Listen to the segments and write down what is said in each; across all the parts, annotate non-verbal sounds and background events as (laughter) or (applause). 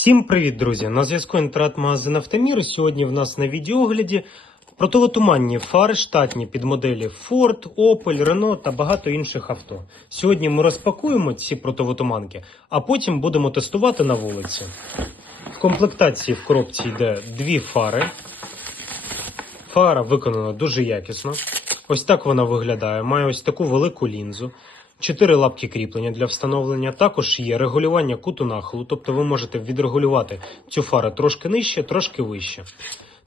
Всім привіт, друзі! На зв'язку інтернет-магазин Автомір. Сьогодні в нас на відеогляді противотуманні фари штатні під моделі Ford, Opel, Renault та багато інших авто. Сьогодні ми розпакуємо ці противотуманки, а потім будемо тестувати на вулиці. В комплектації в коробці йде дві фари. Фара виконана дуже якісно. Ось так вона виглядає. Має ось таку велику лінзу. Чотири лапки кріплення для встановлення. Також є регулювання куту нахилу, тобто ви можете відрегулювати цю фару трошки нижче, трошки вище.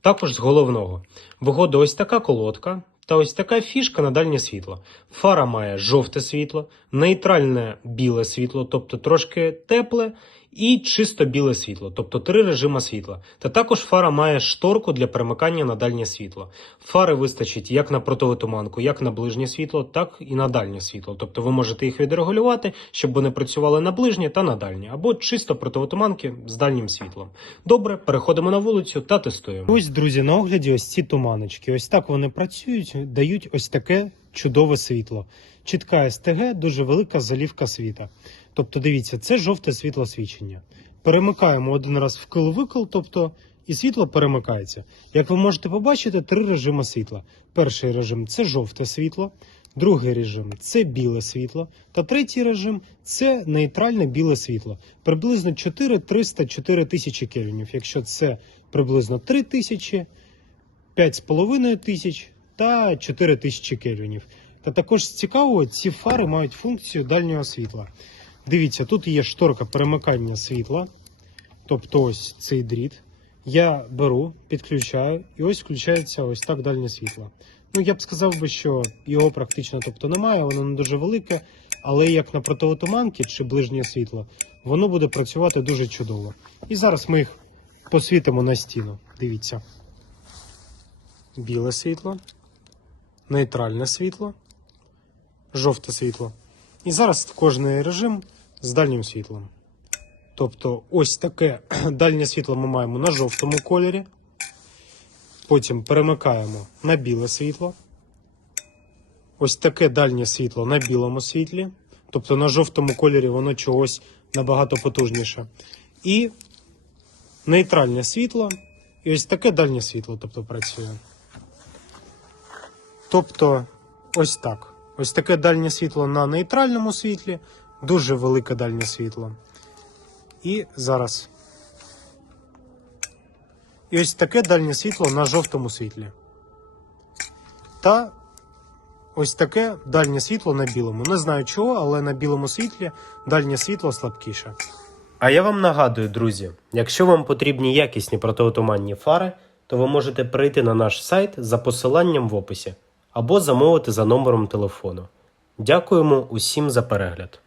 Також з головного. Вигода ось така колодка та ось така фішка на дальнє світло. Фара має жовте світло, нейтральне біле світло, тобто трошки тепле, і чисто біле світло, тобто три режима світла. Та також фара має шторку для перемикання на дальнє світло. Фари вистачить як на противотуманку, як на ближнє світло, так і на дальнє світло. Тобто ви можете їх відрегулювати, щоб вони працювали на ближнє та на дальнє, або чисто противотуманки з дальнім світлом. Добре, переходимо на вулицю та тестуємо. Ось, друзі, на огляді ось ці туманочки. Ось так вони працюють, дають ось таке чудове світло. Чітка СТГ, дуже велика залівка світа. Тобто, дивіться, це жовте світло свічення. Перемикаємо один раз вкил-викил, тобто і світло перемикається. Як ви можете побачити, три режими світла. Перший режим це жовте світло, другий режим це біле світло, та третій режим це нейтральне біле світло. Приблизно 4300-4000 тисячі кельвінів. Якщо це приблизно 3000, 5,5 тисяч та 4 тисячі кельвінів. Та також цікаво, ці фари мають функцію дальнього світла. Дивіться, тут є шторка перемикання світла, тобто ось цей дріт. Я беру, підключаю, і ось включається ось так дальнє світло. Ну, я б сказав би, що його практично тобто, немає, воно не дуже велике, але як на противотуманки чи ближнє світло, воно буде працювати дуже чудово. І зараз ми їх посвітимо на стіну. Дивіться. Біле світло, нейтральне світло, жовте світло. І зараз кожний режим з дальнім світлом. Тобто, ось таке (clears throat) дальнє світло ми маємо на жовтому кольорі. Потім перемикаємо на біле світло. Ось таке дальнє світло на білому світлі. Тобто на жовтому кольорі воно чогось набагато потужніше. І нейтральне світло. І ось таке дальнє світло тобто, працює. Тобто, ось так. Ось таке дальнє світло на нейтральному світлі, дуже велике дальнє світло. І зараз. І ось таке дальнє світло на жовтому світлі. Та ось таке дальнє світло на білому. Не знаю чого, але на білому світлі дальнє світло слабкіше. А я вам нагадую, друзі, якщо вам потрібні якісні протиотуманні фари, то ви можете прийти на наш сайт за посиланням в описі або замовити за номером телефону. Дякуємо усім за перегляд.